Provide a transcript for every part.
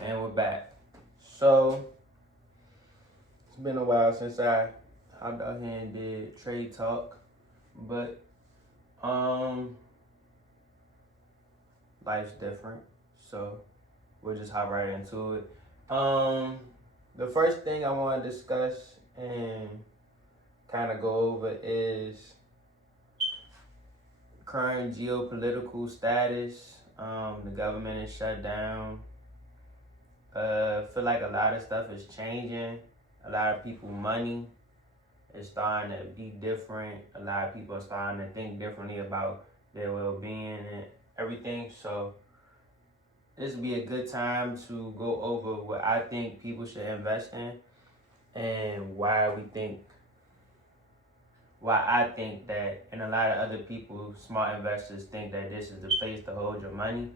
And we're back. So it's been a while since I hopped out here and did trade talk, but life's different. So we'll just hop right into it. The first thing I want to discuss and kind of go over is current geopolitical status. The government is shut down. Feel like a lot of stuff is changing. A lot of people money is starting to be different. A lot of people are starting to think differently about their well-being and everything. So this would be a good time to go over what I think people should invest in and why I think that, and a lot of other people, smart investors, think that this is the place to hold your money.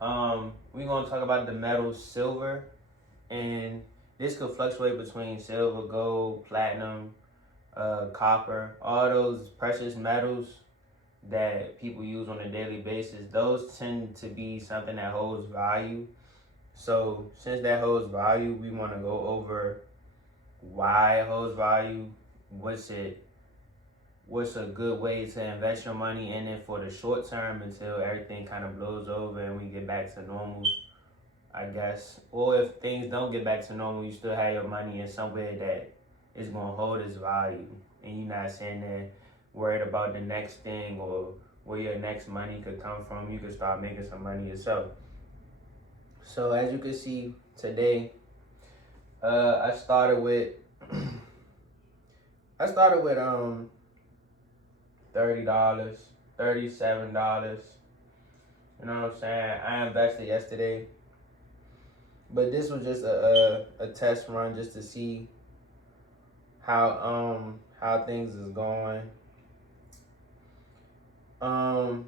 We're gonna talk about the metal silver, and this could fluctuate between silver, gold, platinum, copper, all those precious metals that people use on a daily basis. Those tend to be something that holds value. So since that holds value, we want to go over why it holds value, what's a good way to invest your money in it for the short term until everything kind of blows over and we get back to normal, I guess. Or if things don't get back to normal, you still have your money in somewhere that is going to hold its value. And you're not sitting there worried about the next thing or where your next money could come from. You could start making some money yourself. So as you can see today, I started with $30, $37. You know what I'm saying? I invested yesterday, but this was just a test run just to see how things is going. I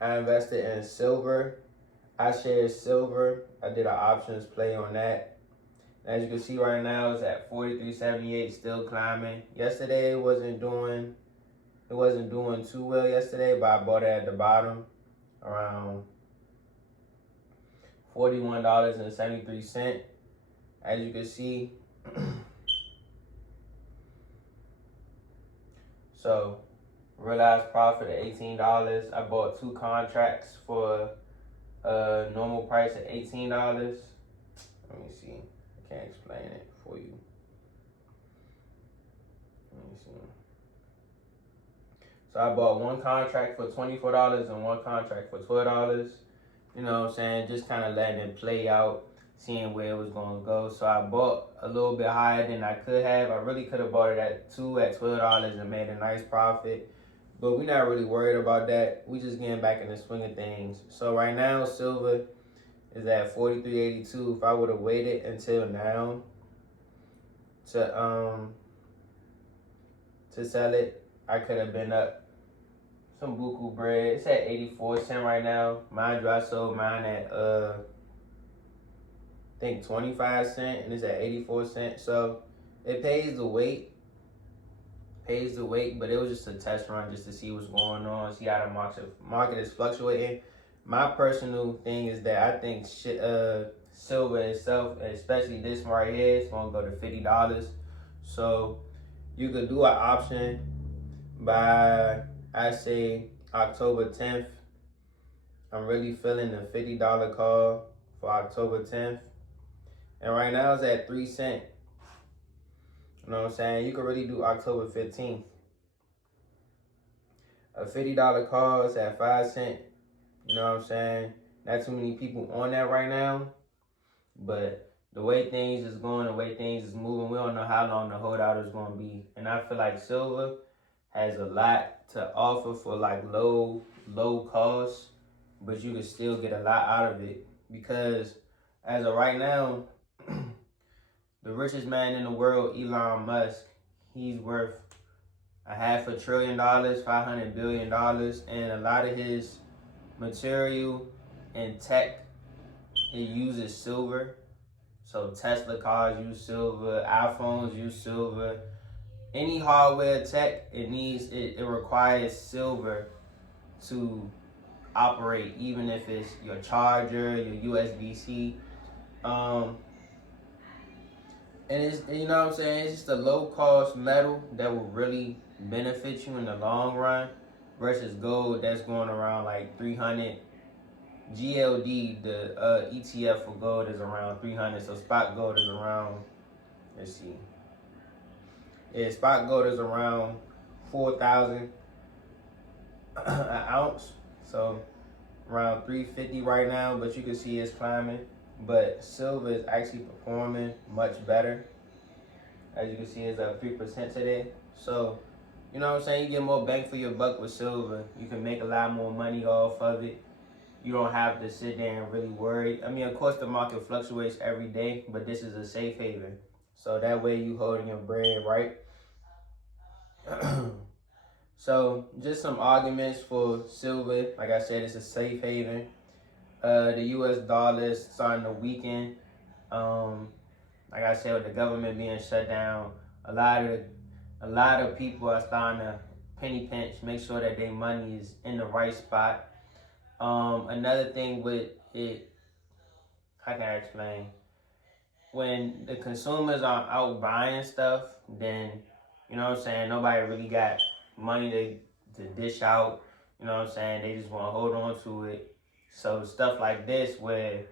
invested in silver. I shared silver. I did an options play on that. As you can see right now, it's at 43.78, still climbing. Yesterday it wasn't doing too well yesterday, but I bought it at the bottom around $41.73. As you can see, so realized profit of $18. I bought 2 contracts for a normal price of $18. Let me see. I can't explain it for you. Let me see. So I bought 1 contract for $24 and 1 contract for $12. You know what I'm saying? Just kind of letting it play out, seeing where it was going to go. So I bought a little bit higher than I could have. I really could have bought it at $12 and made a nice profit. But we're not really worried about that. We just getting back in the swing of things. So right now, silver is at 43.82. If I would have waited until now to sell it, I could have been up some buku bread. It's at 84 cents right now. Mind you, I sold mine at I think 25 cents, and it's at 84 cents. So it pays the wait. But it was just a test run just to see what's going on, see how the market is fluctuating. My personal thing is that I think silver itself, especially this one right here, it's gonna go to $50. So you could do an option by, I say, October 10th. I'm really feeling the $50 call for October 10th. And right now it's at 3 cents. You know what I'm saying? You could really do October 15th. A $50 call is at 5 cents. You know what I'm saying? Not too many people on that right now. But the way things is going, the way things is moving, we don't know how long the holdout is going to be. And I feel like silver has a lot to offer for like low cost, but you can still get a lot out of it. Because as of right now, the richest man in the world, Elon Musk, he's worth $500 billion, $500 billion, and a lot of his material and tech, it uses silver. So Tesla cars use silver, iPhones use silver. Any hardware tech, it requires silver to operate, even if it's your charger, your USB-C. And it's, you know what I'm saying, it's just a low cost metal that will really benefit you in the long run versus gold that's going around like 300. GLD, the ETF for gold, is around 300. So spot gold is around, let's see. Yeah, spot gold is around 4,000 an ounce. So around 350 right now, but you can see it's climbing. But silver is actually performing much better. As you can see, it's up 3% today. So, you know what I'm saying? You get more bang for your buck with silver. You can make a lot more money off of it. You don't have to sit there and really worry. I mean, of course, the market fluctuates every day, but this is a safe haven. So that way you holding your bread, right? So just some arguments for silver. Like I said, it's a safe haven. The U.S. dollar is starting to weaken. Like I said, with the government being shut down, a lot of people are starting to penny pinch, make sure that their money is in the right spot. Another thing with it, how can I explain? When the consumers are out buying stuff, then, you know what I'm saying, nobody really got money to dish out. You know what I'm saying? They just want to hold on to it. So stuff like this where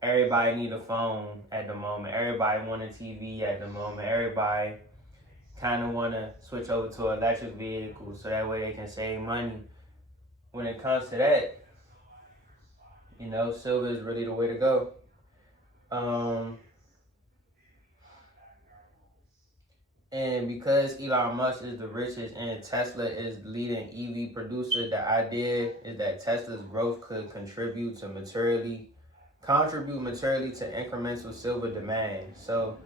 everybody need a phone at the moment. Everybody want a TV at the moment. Everybody kind of want to switch over to an electric vehicle so that way they can save money. When it comes to that, you know, silver is really the way to go. And because Elon Musk is the richest and Tesla is the leading EV producer, the idea is that Tesla's growth could contribute materially to incremental silver demand. So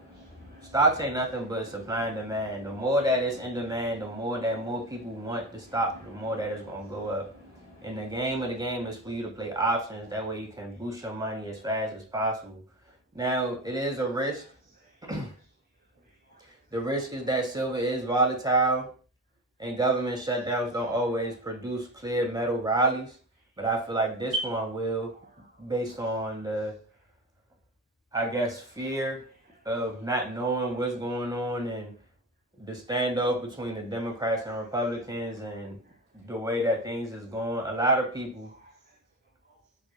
stocks ain't nothing but supply and demand. The more that it's in demand, the more that more people want the stock, the more that it's gonna go up. And the game is for you to play options. That way you can boost your money as fast as possible. Now, it is a risk. The risk is that silver is volatile and government shutdowns don't always produce clear metal rallies. But I feel like this one will, based on the, I guess, fear of not knowing what's going on and the standoff between the Democrats and Republicans and the way that things is going. A lot of people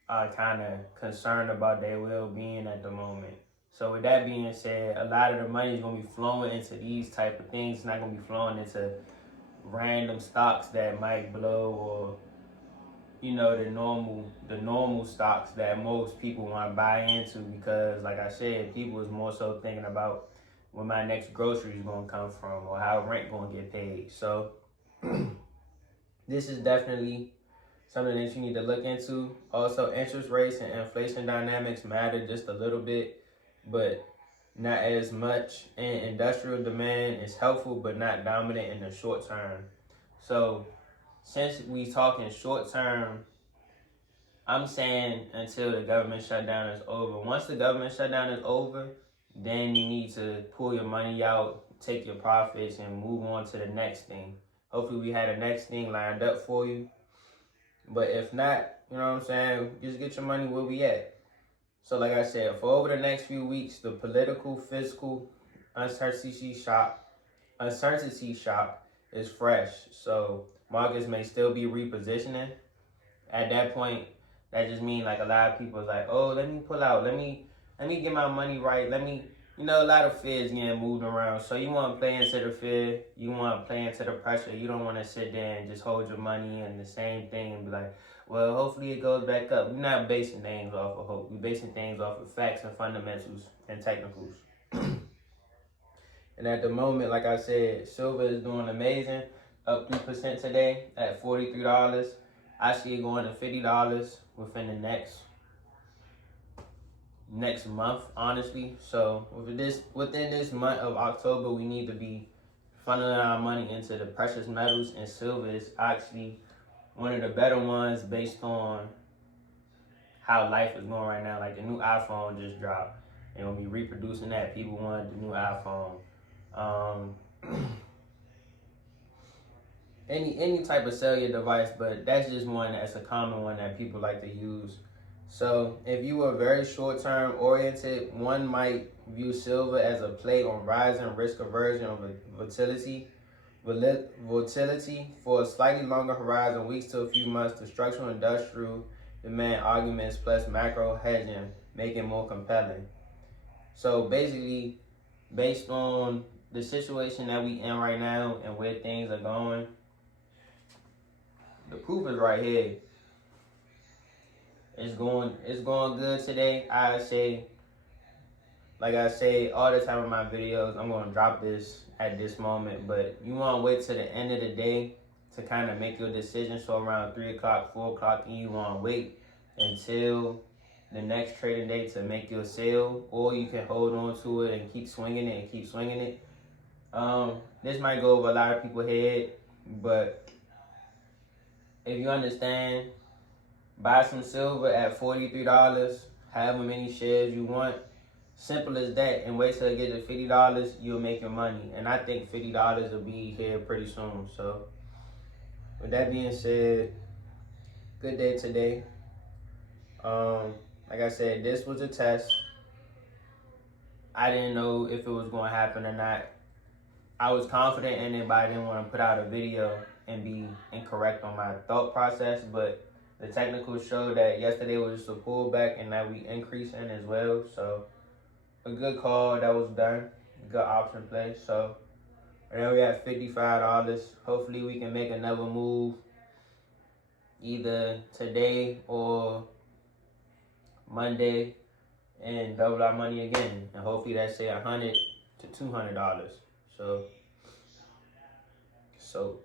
are kind of concerned about their well-being at the moment. So with that being said, a lot of the money is going to be flowing into these type of things. It's not going to be flowing into random stocks that might blow, or, you know, the normal stocks that most people want to buy into, because like I said, people is more so thinking about where my next grocery is going to come from or how rent going to get paid. So this is definitely something that you need to look into. Also, interest rates and inflation dynamics matter just a little bit, but not as much. And industrial demand is helpful, but not dominant in the short term. So since we talking short term, I'm saying until the government shutdown is over. Once the government shutdown is over, then you need to pull your money out, take your profits, and move on to the next thing. Hopefully we had the next thing lined up for you. But if not, you know what I'm saying, just get your money where we at. So like I said, for over the next few weeks, the political, fiscal uncertainty shock is fresh. So markets may still be repositioning. At that point, that just means like a lot of people is like, oh, let me pull out. Let me get my money right. You know, a lot of fear is getting moved around. So you want to play into the fear. You want to play into the pressure. You don't want to sit there and just hold your money in the same thing and be like, well, hopefully it goes back up. We're not basing things off of hope. We're basing things off of facts and fundamentals and technicals. And at the moment, like I said, silver is doing amazing. Up 3% today at $43. I see it going to $50 within the next month, honestly. So within this month of October, we need to be funneling our money into the precious metals, and silver is actually one of the better ones based on how life is going right now. Like the new iPhone just dropped, and we'll be reproducing that. People want the new iPhone. any type of cellular device, but that's just one that's a common one that people like to use. So if you are very short-term oriented, one might view silver as a play on rising risk aversion of volatility for a slightly longer horizon, weeks to a few months. The structural industrial demand arguments plus macro hedging make it more compelling. So basically, based on the situation that we in right now and where things are going, the proof is right here. It's going good today. I say, like I say all the time in my videos, I'm gonna drop this at this moment, but you wanna wait till the end of the day to kind of make your decision. So around 3 o'clock, 4 o'clock, and you wanna wait until the next trading day to make your sale, or you can hold on to it and keep swinging it. This might go over a lot of people's head, but if you understand, buy some silver at $43, however many shares you want. Simple as that, and wait till it get to $50, you'll make your money. And I think $50 will be here pretty soon. So with that being said, good day today. Like I said, this was a test. I didn't know if it was going to happen or not. I was confident in it, but I didn't want to put out a video and be incorrect on my thought process. But the technicals showed that yesterday was just a pullback and that we increasing as well. So a good call that was done, good option play. So right now we at $55. Hopefully we can make another move either today or Monday and double our money again. And hopefully that's say $100 to $200. So